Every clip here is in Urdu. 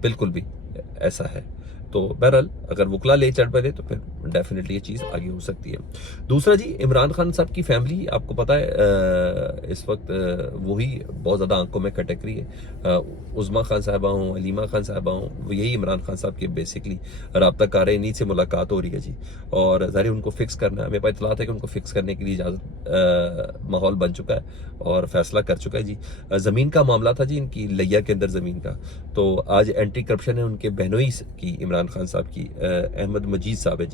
بالکل بھی ایسا ہے. تو بہرحال اگر وکلا لے چڑھ پڑے تو پھر ڈیفینیٹلی یہ چیز آگے ہو سکتی ہے. دوسرا جی، عمران خان صاحب کی فیملی آپ کو پتہ ہے اس وقت وہی بہت زیادہ آنکھوں میں کھٹک رہی ہے. عظمیٰ خان صاحبہ ہوں، علیمہ خان صاحبہ ہوں، وہ یہی عمران خان صاحب کے بیسکلی رابطہ کار ہے، انہیں سے ملاقات ہو رہی ہے جی. اور ظاہر ان کو فکس کرنا ہے، میرے پاس اطلاعات ہے کہ ان کو فکس کرنے کے لیے اجازت ماحول بن چکا ہے اور فیصلہ کر چکا ہے جی. زمین کا معاملہ تھا جی ان کی لیا کے اندر زمین کا، تو آج اینٹی کرپشن ہے ان کے بہنوئی کی عمران خان صاحب کی احمد مجید صاحب ہے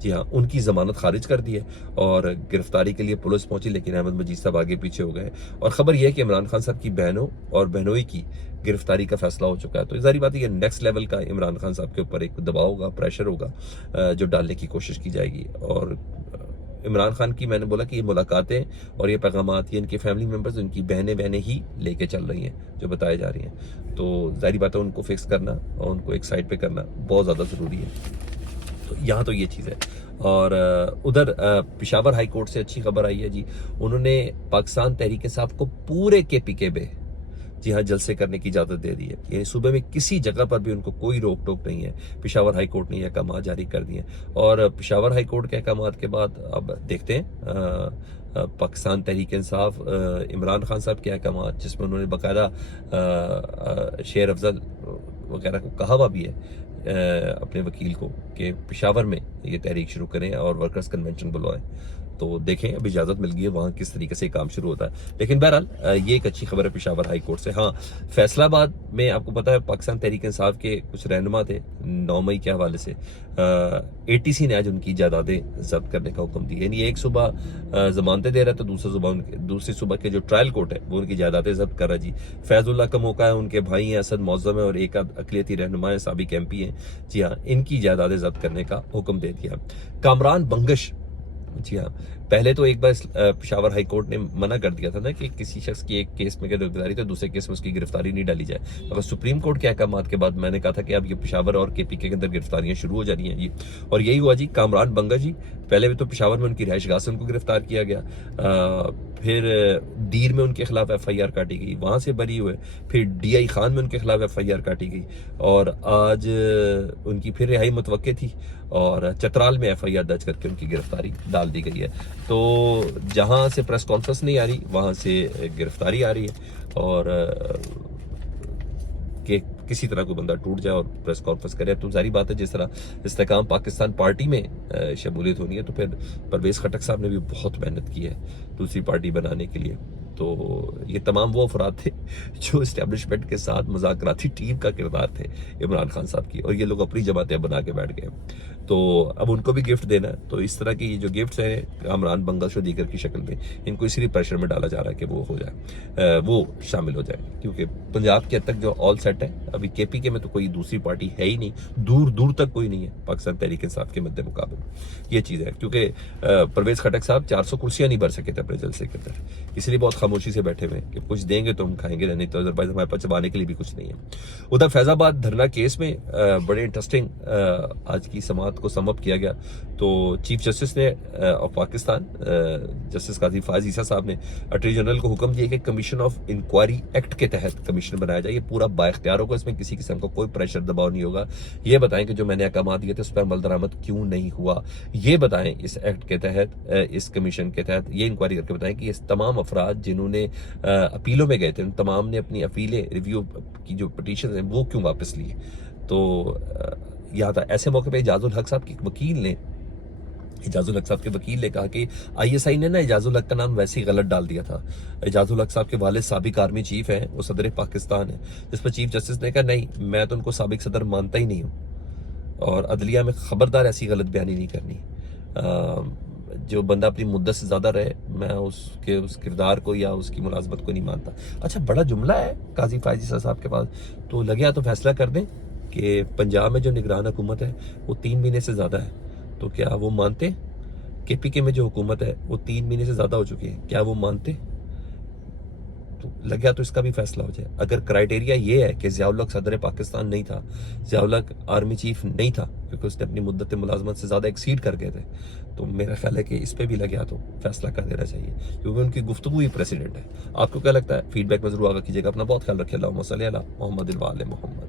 جی ہاں، ان کی ضمانت خارج کر دی ہے اور گرفتاری کے لیے پولیس پہنچی، لیکن احمد مجید صاحب آگے پیچھے ہو گئے. اور خبر یہ ہے کہ عمران خان صاحب کی بہنوں اور بہنوئی کی گرفتاری کا فیصلہ ہو چکا ہے. تو ظاہری بات ہے یہ نیکسٹ لیول کا عمران خان صاحب کے اوپر ایک دباؤ ہوگا، پریشر ہوگا جو ڈالنے کی کوشش کی جائے گی. اور عمران خان کی میں نے بولا کہ یہ ملاقاتیں اور یہ پیغامات یہ ان کے فیملی ممبرز، ان کی بہنیں ہی لے کے چل رہی ہیں جو بتائی جا رہی ہیں. تو ظاہری بات ہے ان کو فکس کرنا اور ان کو ایک سائڈ پہ کرنا بہت زیادہ ضروری ہے. تو یہاں تو یہ چیز ہے. اور ادھر پشاور ہائی کورٹ سے اچھی خبر آئی ہے جی، انہوں نے پاکستان تحریک انصاف کو پورے KPK میں جی ہاں جلسے کرنے کی اجازت دے دی ہے. یعنی صوبے میں کسی جگہ پر بھی ان کو کوئی روک ٹوک نہیں ہے. پشاور ہائی کورٹ نے یہ احکامات جاری کر دیے ہیں اور پشاور ہائی کورٹ کے احکامات کے بعد اب دیکھتے ہیں پاکستان تحریک انصاف عمران خان صاحب کے احکامات، جس میں انہوں نے باقاعدہ شیر افضل وغیرہ کو کہا ہوا بھی ہے اپنے وکیل کو کہ پشاور میں یہ تحریک شروع کریں اور ورکرز کنونشن بلوائیں. تو دیکھیں اب اجازت مل گئی ہے وہاں کس طریقے سے کام شروع ہوتا ہے. لیکن بہرحال یہ ایک اچھی خبر ہے پشاور ہائی کورٹ سے. ہاں، فیصلہ آباد میں آپ کو پتہ ہے پاکستان تحریک انصاف کے کچھ رہنما تھے 9 مئی کے حوالے سے ATC نے آج ان کی جائیدادیں ضبط کرنے کا حکم دیا. یعنی ایک صبح ضمانتیں دے رہا ہے تو دوسری صبح کے جو ٹرائل کورٹ ہے وہ ان کی جائیدادیں ضبط کر رہا ہے جی. فیض اللہ کا موقع ہے، ان کے بھائی ہیں، اسد معظم ہے اور ایک اقلیتی رہنما ہے، سابق MP ہیں جی ہاں، ان کی جائیدادیں ضبط کرنے کا حکم دے دیا. کامران بنگش جی ہاں، پہلے تو ایک بار پشاور ہائی کورٹ نے منع کر دیا تھا نا کہ کسی شخص کی ایک کیس میں گرفتاری تو دوسرے کیس میں اس کی گرفتاری نہیں ڈالی جائے. مگر سپریم کورٹ کے احکامات کے بعد میں نے کہا تھا کہ اب یہ پشاور اور KPK کے اندر گرفتاریاں شروع ہو جانی ہیں جی. اور یہی ہوا جی. کامران بنگا جی پہلے بھی تو پشاور میں ان کی رہائش گاہ سے ان کو گرفتار کیا گیا، پھر دیر میں ان کے خلاف FIR کاٹی گئی، وہاں سے بری ہوئے، پھر DI خان میں ان کے خلاف FIR کاٹی گئی اور آج ان کی پھر رہائی متوقع تھی اور چترال میں FIR درج کر کے ان کی گرفتاری ڈال دی گئی ہے. تو جہاں سے پریس کانفرنس نہیں آ رہی وہاں سے گرفتاری آ رہی ہے اور کہ کسی طرح کوئی بندہ ٹوٹ جائے اور پریس کانفرنس کرے. تو ظاہری بات ہے جس طرح استحکام پاکستان پارٹی میں شمولیت ہونی ہے تو پھر پرویز خٹک صاحب نے بھی بہت محنت کی ہے دوسری پارٹی بنانے کے لیے. تو یہ تمام وہ افراد تھے جو اسٹیبلشمنٹ کے ساتھ مذاکراتی ٹیم کا کردار تھے عمران خان صاحب کی، اور یہ لوگ اپنی جماعتیں بنا کے بیٹھ گئے. تو اب ان کو بھی گفٹ دینا ہے. تو اس طرح کی جو گفٹس ہیں کامران بنگش و دیگر کی شکل میں ان کو اسی لیے پریشر میں ڈالا جا رہا ہے کہ وہ ہو جائے، وہ شامل ہو جائے، کیونکہ پنجاب کے حد تک جو آل سیٹ ہے. ابھی KPK میں تو کوئی دوسری پارٹی ہے ہی نہیں، دور تک کوئی نہیں ہے پاکستان تحریک انصاف کے مد مقابل. یہ چیز ہے کیونکہ پرویز خٹک صاحب 400 کرسیاں نہیں بھر سکے تھے اپنے جلسے کے اندر، اس لیے بہت خاموشی سے بیٹھے ہوئے کہ کچھ دیں گے تو ہم کھائیں گے، نہیں تو ادروائز ہمارے پاس چبانے کے لیے بھی کچھ نہیں ہے. ادھر فیض آباد دھرنا کیس میں بڑے انٹرسٹنگ آج کی سماعت کو سم اپ کیا گیا. تو چیف جسٹس نے آف پاکستان جسٹس قاضی فائز عیسیٰ صاحب نے اٹارنی جنرل کو حکم دیا کہ کمیشن آف انکوائری ایکٹ کے تحت کمیشن بنایا جائے. یہ پورا با اختیار ہوگا، اس میں کسی قسم کا کوئی پریشر دباؤ نہیں ہوگا. یہ بتائیں کہ جو میں نے احکامات دیے تھے اس پر عمل درآمد کیوں نہیں ہوا. یہ بتائیں اس ایکٹ کے تحت اس کمیشن کے تحت یہ انکوائری کر کے بتائیں کہ یہ تمام افراد جنہوں نے اپیلوں میں گئے تھے ان تمام نے اپنی اپیلیں ریویو کی جو پٹیشن ہیں وہ کیوں واپس لیے. تو یہاں تھا ایسے موقع پہ اعجاز الحق صاحب کے وکیل نے کہا کہ ISI نے نا اعجاز الحق کا نام ویسے ہی غلط ڈال دیا تھا. اعجاز الحق صاحب کے والد سابق آرمی چیف ہیں، وہ صدر پاکستان ہے. جس پر چیف جسٹس نے کہا نہیں، میں تو ان کو سابق صدر مانتا ہی نہیں ہوں اور عدلیہ میں خبردار ایسی غلط بیانی نہیں کرنی. جو بندہ اپنی مدت سے زیادہ رہے میں اس کردار کو یا اس کی ملازمت کو نہیں مانتا. اچھا، بڑا جملہ ہے قاضی فائز عیسیٰ صاحب کے پاس. تو لگیا تو فیصلہ کر دیں کہ پنجاب میں جو نگران حکومت ہے وہ 3 مہینے سے زیادہ ہے. تو کیا وہ مانتے؟ KPK میں جو حکومت ہے وہ 3 مہینے سے زیادہ ہو چکی ہے، کیا وہ مانتے؟ تو لگیا تو اس کا بھی فیصلہ ہو جائے. اگر کرائیٹیریا یہ ہے کہ ضیاء الحق صدر پاکستان نہیں تھا، ضیاء الحق آرمی چیف نہیں تھا کیونکہ اس نے اپنی مدت ملازمت سے زیادہ ایکسیڈ کر گئے تھے، تو میرا خیال ہے کہ اس پہ بھی لگیا تو فیصلہ کر دینا چاہیے کیونکہ ان کی گفتگو ہی پریسیڈنٹ ہے. آپ کو کیا لگتا ہے؟ فیڈ بیک میں ضرور آگاہ کیجیے گا. اپنا بہت خیال رکھیے. اللہم صلی علی محمد و آل محمد.